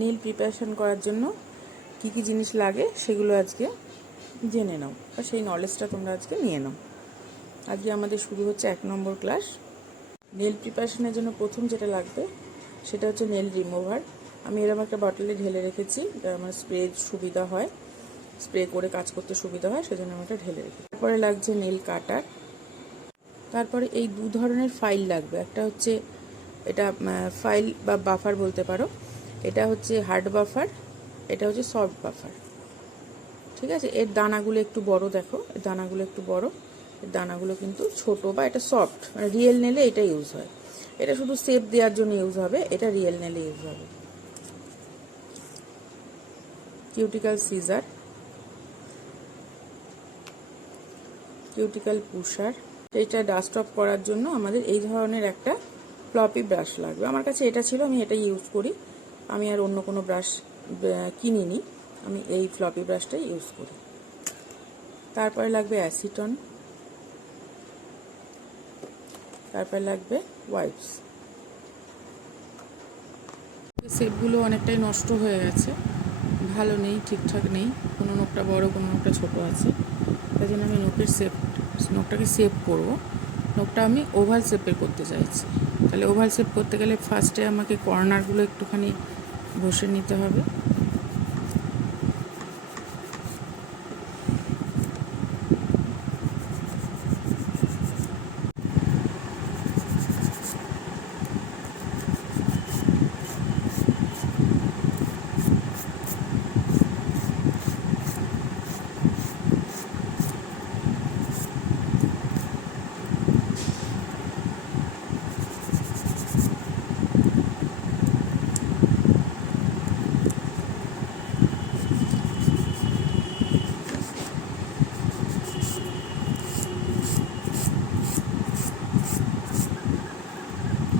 Nail preparation করার জন্য কি কি জিনিস লাগে সেগুলো আজকে জেনে নাও, বা সেই নলেজটা তোমরা আজকে নিয়ে নাও। আজকে আমাদের শুরু হচ্ছে 1 নম্বর ক্লাস। নেল প্রিপারেশনের জন্য প্রথম যেটা লাগবে সেটা হচ্ছে নেল রিমুভার। আমি এরকম একটা বটলে ঢেলে রেখেছি, আমার স্প্রে সুবিধা হয়, স্প্রে করে কাজ করতে সুবিধা হয়, সেজন্য আমি এটা ঢেলে রেখেছি। তারপরে লাগছে নেল কাটার। তারপরে এই দু ধরনের ফাইল লাগবে। একটা হচ্ছে এটা ফাইল বা বাফার বলতে পারো, এটা হচ্ছে হার্ড বাফার, এটা হচ্ছে সফট বাফার। ঠিক আছে, এর দানাগুলো একটু বড়, দেখো এর দানাগুলো একটু বড়, এর দানাগুলো কিন্তু ছোট, বা এটা সফট, মানে রিয়েল নেলে এটা ইউজ হয়। এটা শুধু শেপ দেওয়ার জন্য ইউজ হবে, এটা রিয়েল নেলে ইউজ হবে। Cuticle scissor, cuticle pusher. এটা ডাস্ট অফ করার জন্য আমাদের এই ধরনের একটা ফ্লপি ব্রাশ লাগবে। আমার কাছে এটা ছিল, আমি এটা ইউজ করি। আমি আর অন্য কোনো ব্রাশ কিনিনি, আমি এই ফ্লপি ব্রাশটাই ইউজ করি। তারপরে লাগবে অ্যাসিটন, তারপরে লাগবে ওয়াইপস। শেপগুলো অনেকটাই নষ্ট হয়ে গেছে, ভালো নেই, ঠিকঠাক নেই, কোনো নোকটা বড় কোনো নোকটা ছোট আছে। তাই জন্য আমি নোকটাকে সেভ করবো। নোকটা আমি ওভাল শেপের করতে চাইছি। তাহলে ওভাল শেপ করতে গেলে ফার্স্টে আমাকে কর্নারগুলো একটুখানি ঘষে নিতে হবে।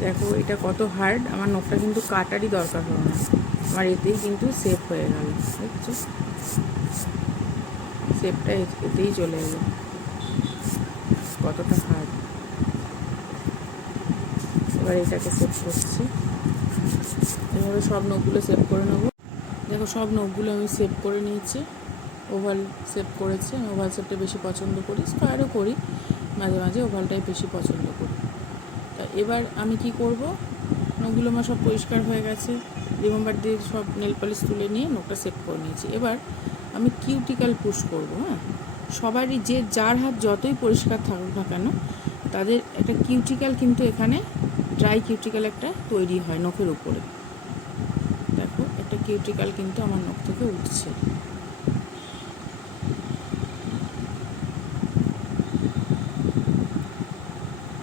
দেখো এটা কত হার্ড, আমার নোকটা কিন্তু কাটারই দরকার হলো না, আমার এতেই কিন্তু সেভ হয়ে গেল। দেখছো, সেভটা এতেই চলে এলো, কতটা হার্ড। এবার এটাকে সেভ করছি, এভাবে সব নোকগুলো সেভ করে নেবো। দেখো সব নোকগুলো আমি সেভ করে নিয়েছি, ওভাল সেভ করেছি। আমি ওভাল শেপটা বেশি পছন্দ করি, স্কোয়ারও করি, মাঝে মাঝে ওভালটাই বেশি পছন্দ করি। তা এবার আমি কি করব, নোকগুলো আমার সব পরিষ্কার হয়ে গেছে, রিমুভার দিয়ে সব নেল পলিশ তুলে নিয়ে নোকটা সেভ করে নিয়েছি। এবার আমি কিউটিক্যাল পুশ করব। হ্যাঁ, সবারই যার হাত যতই পরিষ্কার থাকুক না কেন, তাদের একটা কিউটিক্যাল কিন্তু এখানে ড্রাই কিউটিক্যাল একটা তৈরি হয় নখের উপরে। দেখো একটা কিউটিক্যাল কিন্তু আমার নখ থেকে উঠছে।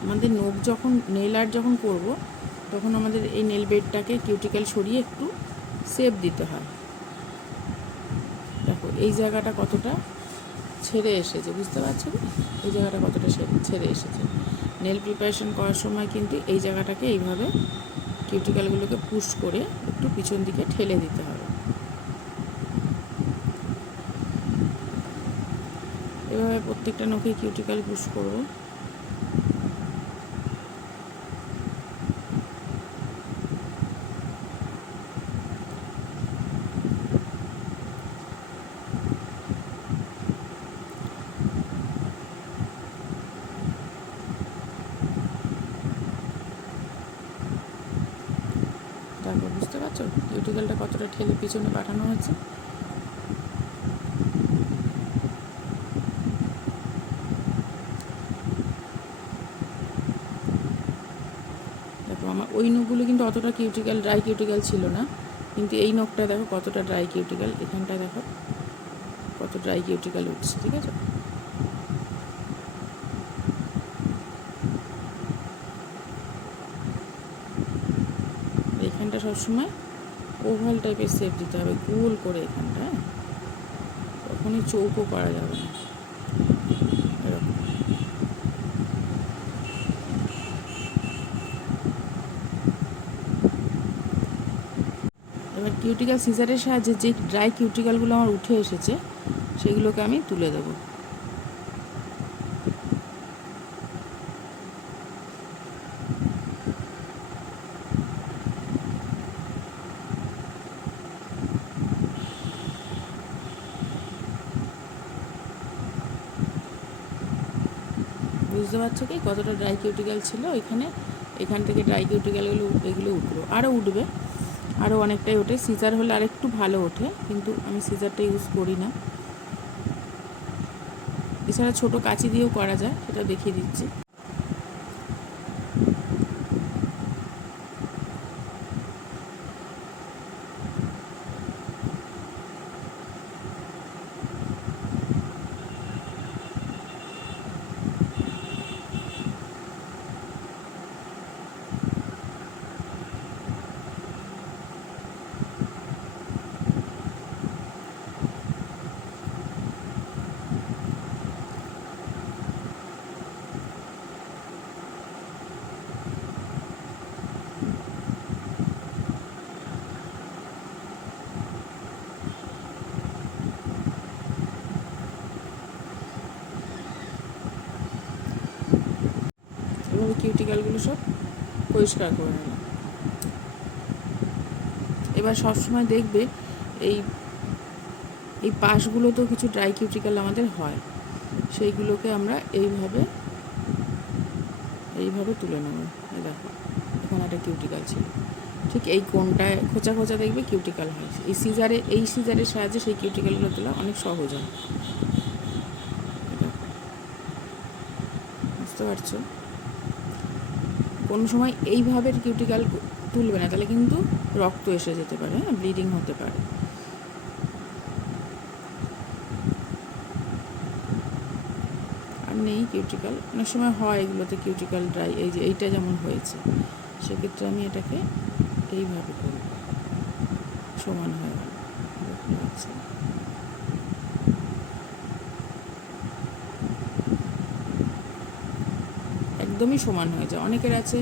আমাদের নখ যখন নেল আর্ট যখন করব, তখন আমাদের এই নেল বেডটাকে কিউটিক্যাল সরিয়ে একটু শেপ দিতে হয়। দেখো এই জায়গাটা কতটা ছেড়ে এসেছে, বুঝতে পারছো না? এই জায়গাটা কতটা ছেড়ে এসেছে। নেল প্রিপারেশন করার সময় কিন্তু এই জায়গাটাকে এইভাবে কিউটিক্যালগুলোকে পুশ করে একটু পিছন দিকে ঠেলে দিতে হবে। এভাবে প্রত্যেকটা নখে কিউটিক্যাল পুশ করবো। তারপর বুঝতে পারছো কিউটিক্যালটা কতটা ঠেলে পিছনে পাঠানো হচ্ছে। দেখো আমার ওই নখগুলো কিন্তু অতটা কিউটিক্যাল ড্রাই কিউটিক্যাল ছিল না, কিন্তু এই নখটা দেখো কতটা ড্রাই কিউটিক্যাল, এখানটা দেখো কত ড্রাই কিউটিক্যাল উঠছে। ঠিক আছে, এইখানটা সবসময় ওভাল টাইপের শেপ দিতে হবে, গোল করে এখানটা। হ্যাঁ, কখনই চৌকো করা যাবে না, এরকম। এবার কিউটিক্যাল সিজারের সাহায্যে যে ড্রাই কিউটিক্যালগুলো আমার উঠে এসেছে সেগুলোকে আমি তুলে দেবো। বুঝতে পারছো কি কতটা ড্রাই কিউটিক্যাল ছিল এখানে। এখান থেকে ড্রাই কিউটিক্যালগুলো এগুলো উঠলো, আরও উঠবে, আরও অনেকটাই ওঠে। সিজার হলে আরেকটু ভালো ওঠে, কিন্তু আমি সিজারটা ইউজ করি না। এছাড়া ছোটো কাঁচি দিয়েও করা যায়, সেটা দেখিয়ে দিচ্ছি। এভাবে কিউটিক্যালগুলো সব পরিষ্কার করে নিলাম। এবার সবসময় দেখবে এই এই পাশগুলোতেও কিছু ড্রাই কিউটিক্যাল আমাদের হয়, সেইগুলোকে আমরা এইভাবে তুলে নেব। এই দেখো, এখানে একটা কিউটিক্যাল ছিল, ঠিক এই কোণটায় খোঁচা খোঁচা দেখবে কিউটিক্যাল হয়। এই সিজারের সাহায্যে সেই কিউটিক্যালগুলো তোলা অনেক সহজ হয়। বুঝতে পারছো? কোনো সময় এইভাবে কিউটিক্যাল তুলবে না, তাহলে কিন্তু রক্ত এসে যেতে পারে, ব্লিডিং হতে পারে। আর নেই কিউটিক্যাল, অনেক সময় হয় এগুলোতে কিউটিক্যাল ড্রাই, এই যে এইটা যেমন হয়েছে, সেক্ষেত্রে আমি এটাকে এইভাবে করব, সমান হয়ে গেল। দেখতে পাচ্ছি একদমই সমান হয়ে যায়। অনেকের আছে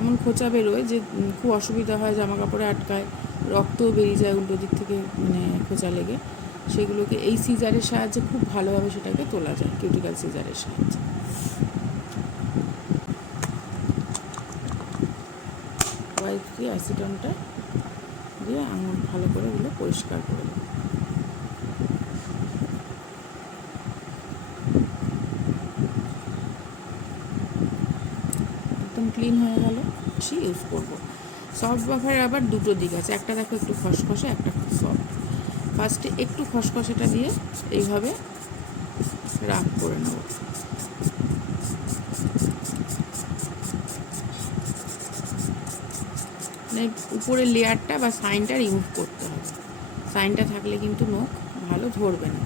এমন খোঁচা বেরোয় যে খুব অসুবিধা হয়, জামা কাপড়ে আটকায়, রক্তও বেরিয়ে যায় উল্টো দিক থেকে, মানে খোঁচা লেগে। সেগুলোকে এই সিজারের সাহায্যে খুব ভালোভাবে সেটাকে তোলা যায়, কিউটিক্যাল সিজারের সাহায্যে। হোয়াইট দিয়ে অ্যাসিটনটা দিয়ে আঙুল ভালো করে ওগুলো পরিষ্কার করে দেবো। একদম ক্লিন হয়ে গেল। ইউজ করবো সফট বাফারের আবার দুটো দিক আছে, একটা দেখো একটু খসখসে, একটা খুব সফট। ফার্স্টে একটু খসখসেটা দিয়ে এইভাবে রাফ করে নেব। মানে উপরের লেয়ারটা বা সাইনটা রিমুভ করতে হবে। সাইনটা থাকলে কিন্তু নখ ভালো ধরবে না।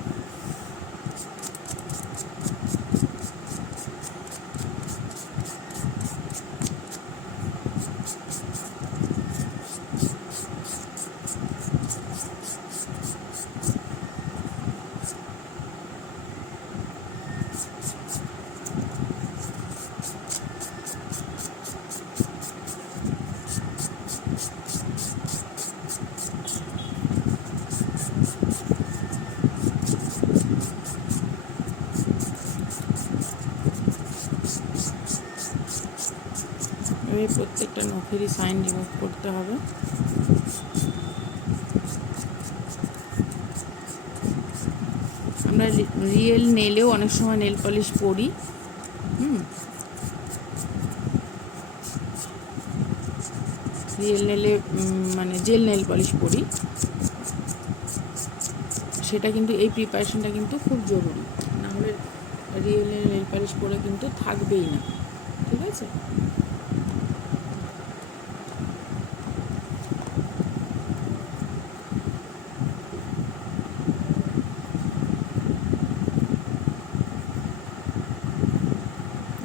এভাবে প্রত্যেকটা নখেরই সাইন রিমুভ করতে হবে। আমরা রিয়েল নেলেও অনেক সময় নেল পলিশ পরি, রিয়েল নেলে মানে জেল নেল পলিশ পরি, সেটা কিন্তু এই প্রিপারেশনটা কিন্তু খুব জরুরি, নাহলে রিয়েল নেল পলিশ পরে কিন্তু থাকবেই না। ঠিক আছে?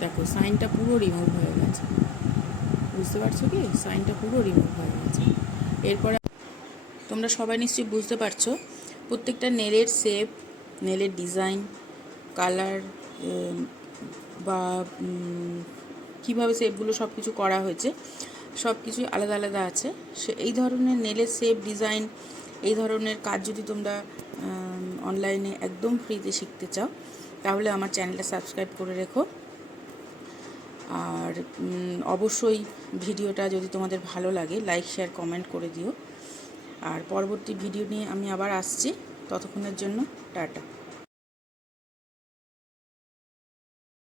দেখো সাইনটা পুরো রিমুভ হয়ে গেছে, বুঝতে পারছো কি? সাইনটা পুরো রিমুভ হয়ে গেছে। এরপরে তোমরা সবাই নিশ্চয়ই বুঝতে পারছো প্রত্যেকটা নেলের শেপ, নেলের ডিজাইন, কালার বা কীভাবে শেপগুলো সব কিছু করা হয়েছে, সব কিছুই আলাদা আলাদা আছে। এই ধরনের নেলের শেপ, ডিজাইন, এই ধরনের কাজ যদি তোমরা অনলাইনে একদম ফ্রিতে শিখতে চাও, তাহলে আমার চ্যানেলটা সাবস্ক্রাইব করে রেখো। আর অবশ্যই ভিডিওটা যদি তোমাদের ভালো লাগে লাইক, শেয়ার, কমেন্ট করে দিও। আর পরবর্তী ভিডিও নিয়ে আমি আবার আসছি, ততক্ষণের জন্য টাটা।